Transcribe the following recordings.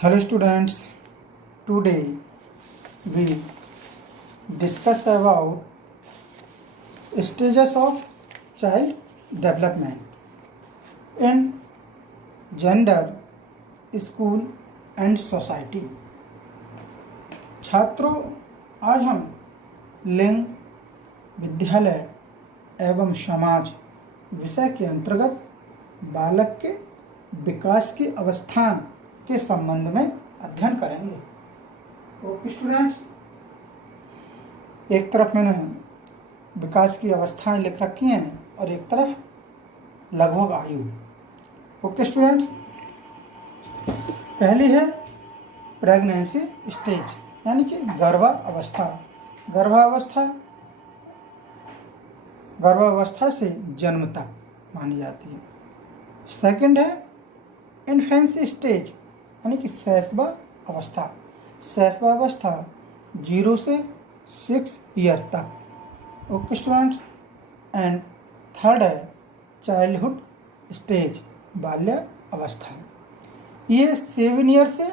Hello students, today we discuss about stages of child development in gender, school and society। छात्रों, आज हम लिंग, विद्यालय एवं समाज विषय के अंतर्गत बालक के विकास की अवस्था के संबंध में अध्ययन करेंगे। तो स्टूडेंट्स, एक तरफ मैंने विकास की अवस्थाएं लिख रखी हैं और एक तरफ लगभग आयु। ओके स्टूडेंट्स, पहली है प्रेगनेंसी स्टेज, यानी कि गर्भावस्था। गर्भावस्था से जन्म तक मानी जाती है। सेकंड है इन्फेंसी स्टेज, यानी कि शैशव अवस्था। 0 से 6 ईयर तक। ओके स्टूडेंट्स, एंड थर्ड है चाइल्डहुड स्टेज, बाल्य अवस्था। ये 7 ईयर से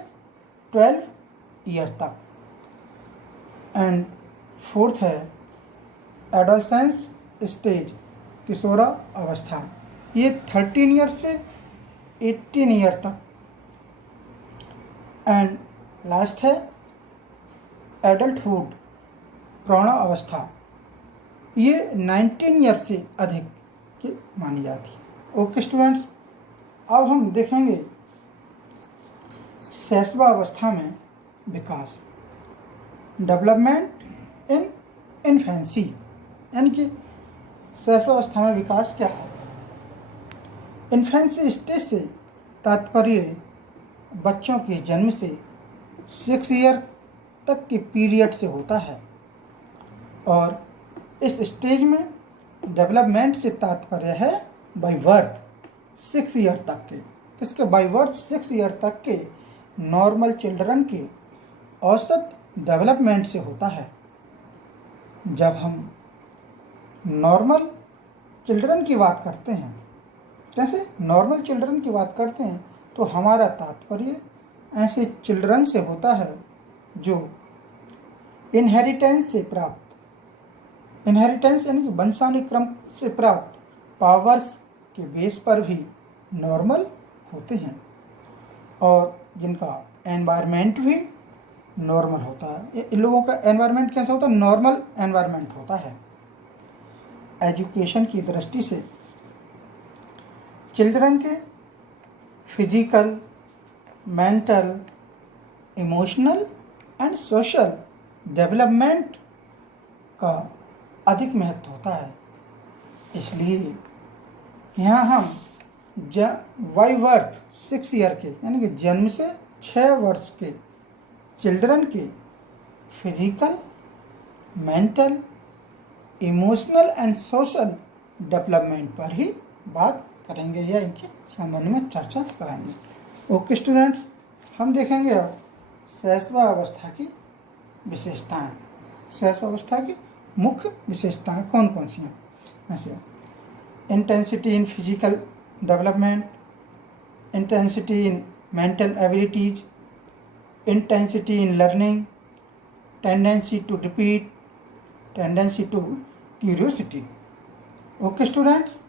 12 ईयर तक। एंड फोर्थ है एडोलसेंस स्टेज, किशोरा अवस्था। ये 13 ईयर से 18 ईयर तक। एंड लास्ट है एडल्टहुड, प्रौढ़ अवस्था। ये 19 ईयर से अधिक की मानी जाती है। ओके स्टूडेंट्स, अब हम देखेंगे शैशव अवस्था में विकास, डेवलपमेंट इन इन्फेंसी, यानी कि शैशव अवस्था में विकास क्या है। इन्फेंसी स्टेज से तात्पर्य बच्चों के जन्म से 6 ईयर तक के पीरियड से होता है, और इस स्टेज में डेवलपमेंट से तात्पर्य है बाय बर्थ 6 ईयर तक के। किसके? बाय बर्थ 6 ईयर तक के नॉर्मल चिल्ड्रन के औसत डेवलपमेंट से होता है। जब हम नॉर्मल चिल्ड्रन की बात करते हैं, कैसे नॉर्मल चिल्ड्रन की बात करते हैं, तो हमारा तात्पर्य ऐसे चिल्ड्रन से होता है जो इनहेरिटेंस से प्राप्त, इनहेरिटेंस यानी कि वंशानुक्रम से प्राप्त पावर्स के बेस पर भी नॉर्मल होते हैं, और जिनका एनवायरनमेंट भी नॉर्मल होता है। इन लोगों का एनवायरनमेंट कैसा होता है? नॉर्मल एनवायरनमेंट होता है। एजुकेशन की दृष्टि से चिल्ड्रन के physical, mental, emotional and social development का अधिक महत्व होता है। इसलिए यहाँ हम बाय बर्थ 6 ईयर के, यानी कि जन्म से 6 वर्ष के चिल्ड्रन के physical, mental, emotional and social development पर ही बात करेंगे या इनके संबंध में चर्चा करेंगे। ओके स्टूडेंट्स, हम देखेंगे अब शैशव अवस्था की विशेषताएं। शैशव अवस्था की मुख्य विशेषताएं कौन कौन सी हैं? ऐसे intensity in physical development, intensity in mental abilities, intensity in learning, tendency to repeat, tendency to curiosity. Okay students,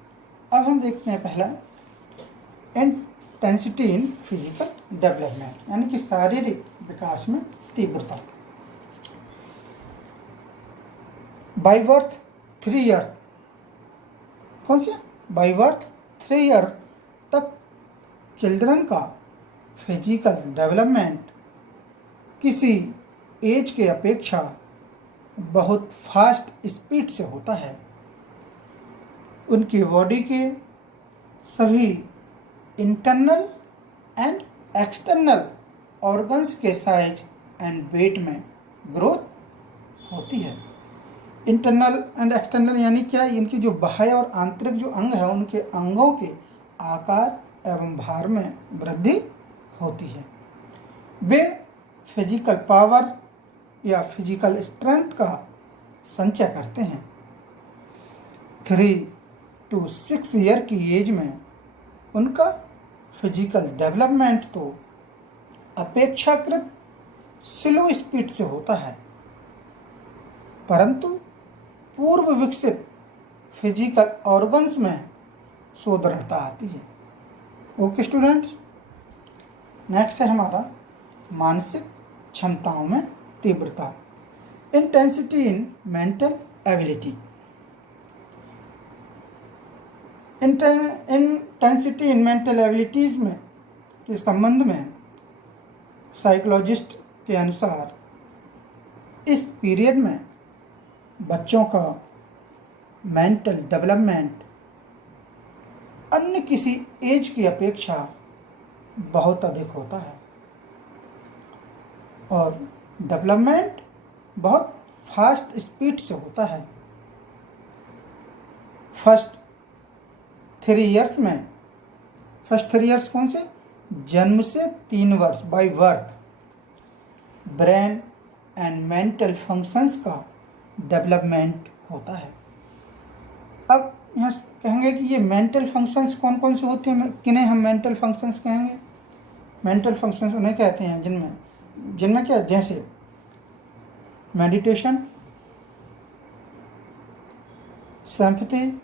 अब हम देखते हैं पहला इंटेंसिटी इन फिजिकल डेवलपमेंट, यानी कि शारीरिक विकास में तीव्रता। बाय बर्थ 3 ईयर, कौन सी? बाय बर्थ 3 ईयर तक चिल्ड्रन का फिजिकल डेवलपमेंट किसी एज के अपेक्षा बहुत फास्ट स्पीड से होता है। उनकी बॉडी के सभी इंटरनल एंड एक्सटर्नल ऑर्गन्स के साइज एंड वेट में ग्रोथ होती है। इंटरनल एंड एक्सटर्नल यानी क्या? इनकी जो बाह्य और आंतरिक जो अंग है, उनके अंगों के आकार एवं भार में वृद्धि होती है। वे फिजिकल पावर या फिजिकल स्ट्रेंथ का संचय करते हैं। 3 to 6 ईयर की एज में उनका फिजिकल डेवलपमेंट तो अपेक्षाकृत स्लो स्पीड से होता है, परंतु पूर्व विकसित फिजिकल ऑर्गन्स में सुदृढ़ता आती है। ओके स्टूडेंट्स, नेक्स्ट है हमारा मानसिक क्षमताओं में तीव्रता, intensity in mental ability. Intensity in mental abilities में के संबंध में साइकोलॉजिस्ट के अनुसार इस पीरियड में बच्चों का मेंटल डेवलपमेंट अन्य किसी एज की अपेक्षा बहुत अधिक होता है और डेवलपमेंट बहुत फास्ट स्पीड से होता है। फर्स्ट 3 इयर्स कौन से? जन्म से 3 वर्ष by birth brain and mental functions का डेवलपमेंट होता है। अब यहाँ कहेंगे कि ये मेंटल फंक्शंस कौन कौन से होते हैं, किन्हें हम मेंटल फंक्शंस कहेंगे? मेंटल फंक्शंस उन्हें कहते हैं जिनमें क्या, जैसे meditation, sympathy,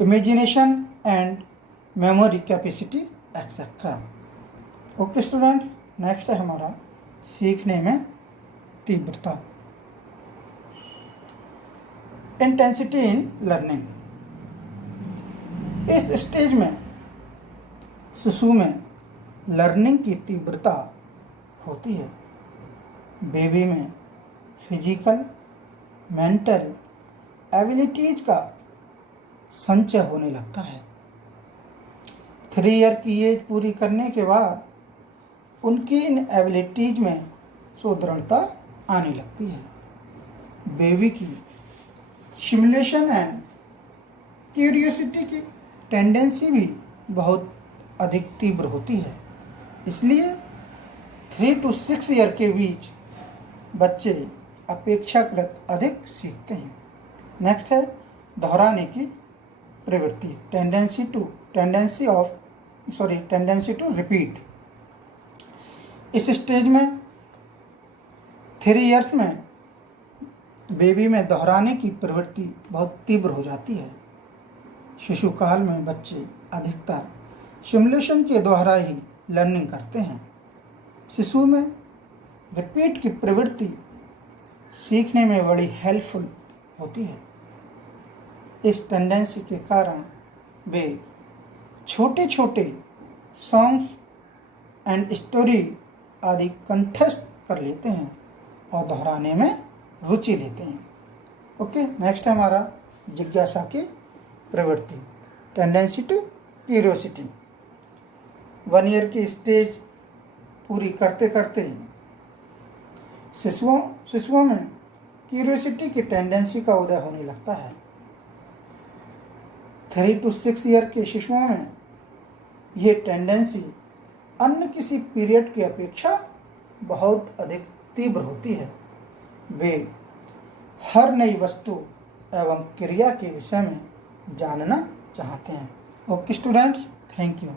imagination and memory capacity etcetera. Okay students, next है हमारा सीखने में तीव्रता, इंटेंसिटी इन लर्निंग। इस स्टेज में शिशु में लर्निंग की तीव्रता होती है। बेबी में फिजिकल मेंटल एबिलिटीज का संचय होने लगता है। 3 ईयर की एज पूरी करने के बाद उनकी इन एबिलिटीज में सुदृढ़ता आने लगती है। बेबी की सिमुलेशन एंड क्यूरियोसिटी की टेंडेंसी भी बहुत अधिक तीव्र होती है, इसलिए 3 to 6 ईयर के बीच बच्चे अपेक्षाकृत अधिक सीखते हैं। नेक्स्ट है दोहराने की प्रवृत्ति, टेंडेंसी टू रिपीट। इस स्टेज में 3 इयर्स में बेबी में दोहराने की प्रवृत्ति बहुत तीव्र हो जाती है। शिशु काल में बच्चे अधिकतर सिमुलेशन के द्वारा ही लर्निंग करते हैं। शिशु में रिपीट की प्रवृत्ति सीखने में बड़ी हेल्पफुल होती है। इस टेंडेंसी के कारण वे छोटे छोटे सॉन्ग्स एंड स्टोरी आदि कंठस्थ कर लेते हैं और दोहराने में रुचि लेते हैं। ओके, नेक्स्ट है हमारा जिज्ञासा की प्रवृत्ति, टेंडेंसी टू क्यूरियोसिटी। 1 ईयर की स्टेज पूरी करते करते शिशुओं में क्यूरियोसिटी की टेंडेंसी का उदय होने लगता है। 3 to 6 ईयर के शिशुओं में ये टेंडेंसी अन्य किसी पीरियड की अपेक्षा बहुत अधिक तीव्र होती है। वे हर नई वस्तु एवं क्रिया के विषय में जानना चाहते हैं। Okay students, thank you.